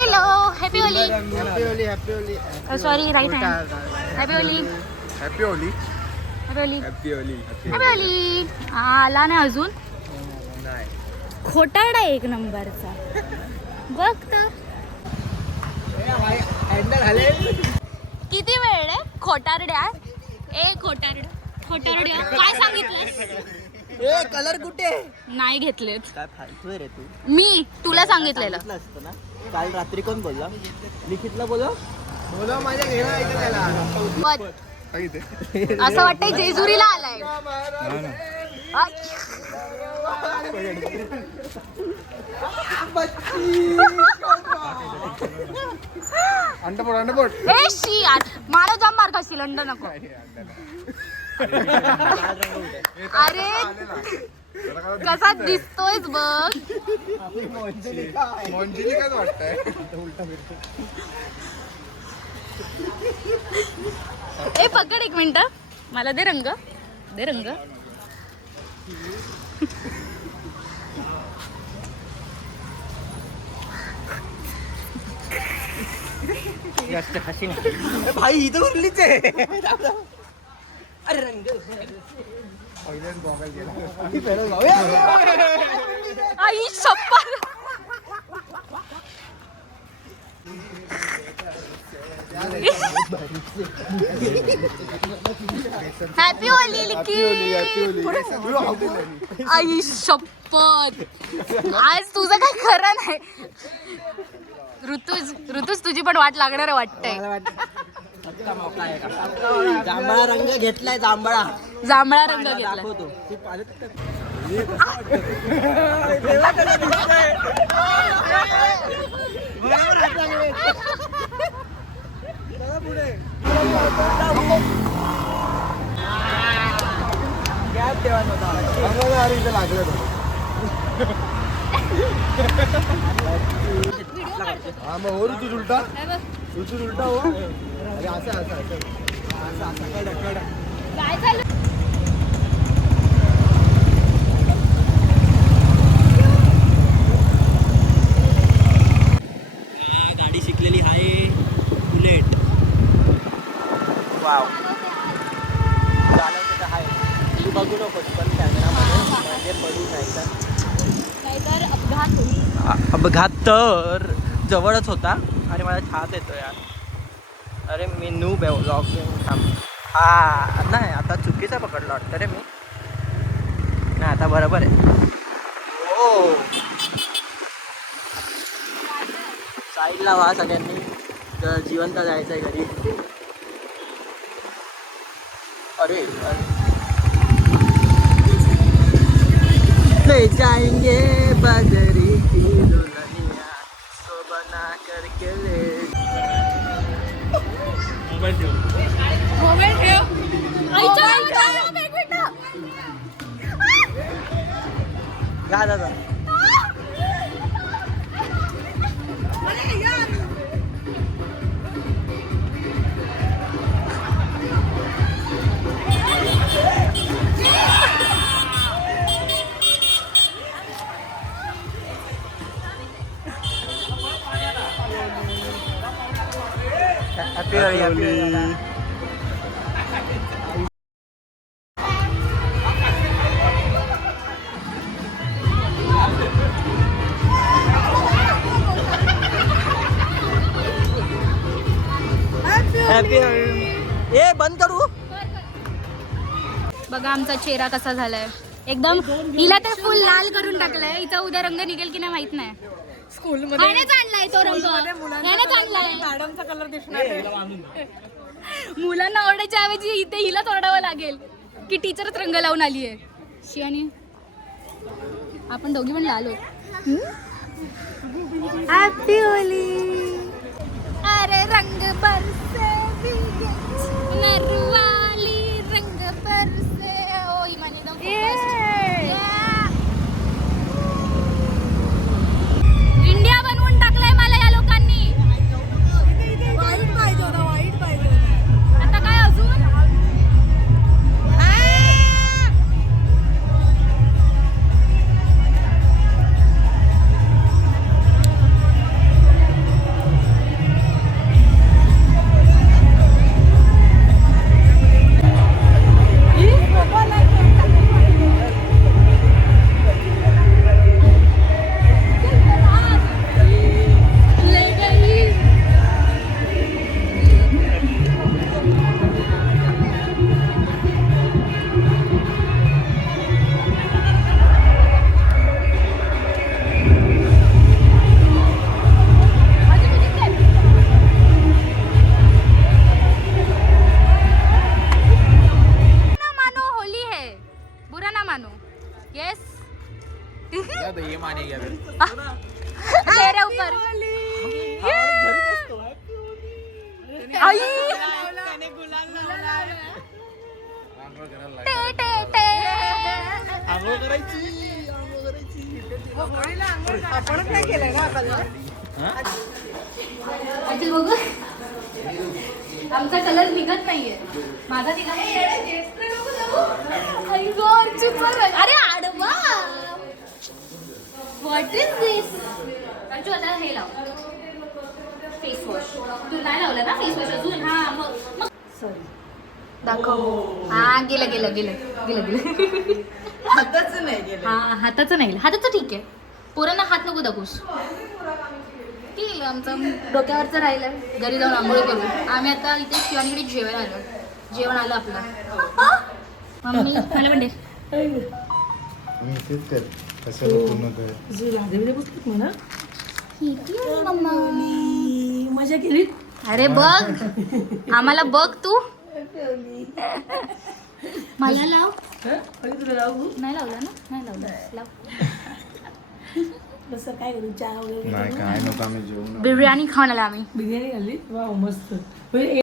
Hello, happy Holi. Happy Holi, happy Holi. Sorry, right hand. Happy Holi, happy Holi, happy Holi, happy Holi, happy Holi. आला नाही अजून. नाही. खोटारडा एक नंबरचा. बघ तर किती वेळ आहे खोटारड्या. ए खोटारड, खोटारड्या काय सांगितलं? कलर कुठे नाही घेतलेत. काय फालतू रे तू. मी तुला सांगितलेलं असतं ना. काल रात्री कोण बोलला? लिखितला बोला बोला माझ्या घेणार ऐका त्याला. असं वाटतंय जेजुरीला आलाय. अंडपोट अंडपोट. ए शी यार, मला जाम मार खाशील. अंड नको. अरे कसा दिसतोयच बघ. मोंजिनी काय वाटतंय? ए पकड एक मिनिट, मला दे रंग, दे रंग. जास्त हसी नाही भाई, इथं उरलीच आहे. अरे रंग आई शप्पथ. हॅपी होली लिकी. आई शप्पथ, आज तुझं काय खरं नाही. ऋतूज तुझी पण वाट लागणार आहे वाटतंय. जांभळा रंग घेतलाय. जांभळा जांभळा रंग घेतला. दाखवतो. हा मग हो ऋतू उलटा, ऋतू उलटा हो. अरे असं असं असं असं असं कड काय झालं? गाडी शिकलेली आहे बुलेट. वाव, चालवते तर आहे. तू बघू नकोस पण कॅमेरामध्ये, म्हणजे पडू नाही तर. नाहीतर अपघात होईल. अपघात तर जवळच होता आणि मला छात येतो यार. अरे मी नूब आहे व्लॉगिंग. हा नाही, आता चुकीचा पकडला वाटतं रे मी. नाही आता बरोबर आहे. हो, साईडला व्हा सगळ्यांनी, जिवंत जायचं आहे घरी. अरे ले जाएंगे बदरी की दुल्हनिया तो बना करके ले. मोबाईल ठेव. जा जा जा. Happy Holi, happy Holi. Happy Holi. ए बंद करू. बघा आमचा चेहरा कसा झालाय एकदम. हिला तर फुल लाल करून टाकलाय. हिचा उद्या रंग निघेल की नाही माहित नाही. स्कूल मध्ये आणलाय तो रंग. मॅडमचा कलर दिसणार. मुलांना ओरडायच्या ऐवजी इथे हिलाच ओरडावं लागेल की टीचरच रंग लावून आली आहे. शियानी आपण दोघी पण लाल आहोत. Happy Holy. अरे रंग बरसे नरवाली रंग बरसे. ओ इमानी इंडिया बनवून टाकलाय मला या लोकांनी. वाईट पाहिजे होता, वाईट पाहिजे होता. आता काय अजून? आपण काय केलंय ना अच्छा बघू आमचा कलर निघत नाहीये माझा निघत अरे आडवा व्हॉट इज दिस अर्जू आता हे लाव फेस वॉश तू नाही लावला ना फेस वॉश अजून हा मग सॉरी दाखव हा गेलं गेलं गेलं गेलं गेलं हाताचं नाही गेलं हा हाताचं नाही हाताचं ठीक आहे पोरांना हात नको दाखवूस ठीक आमचं डोक्यावरचं राहिलं घरी जाऊन आंघोळ करू आम्ही आता इथे शिवानीकडे जेवण आलो जेवण आलं आपलं मम्मी मला पण दे तेच कर कशाला पूर्ण कर म्हणा मम्मा मजा केली अरे बघ आम्हाला बघ तू मला लाव तुला लावू नाही लावलं ना नाही लावलं लाव कसं काय करू चहा वगैरे नाही काय नव्हतं आम्ही जेवण बिर्याणी खाऊन आला आम्ही बिर्याणी खाल्ली वा मस्त म्हणजे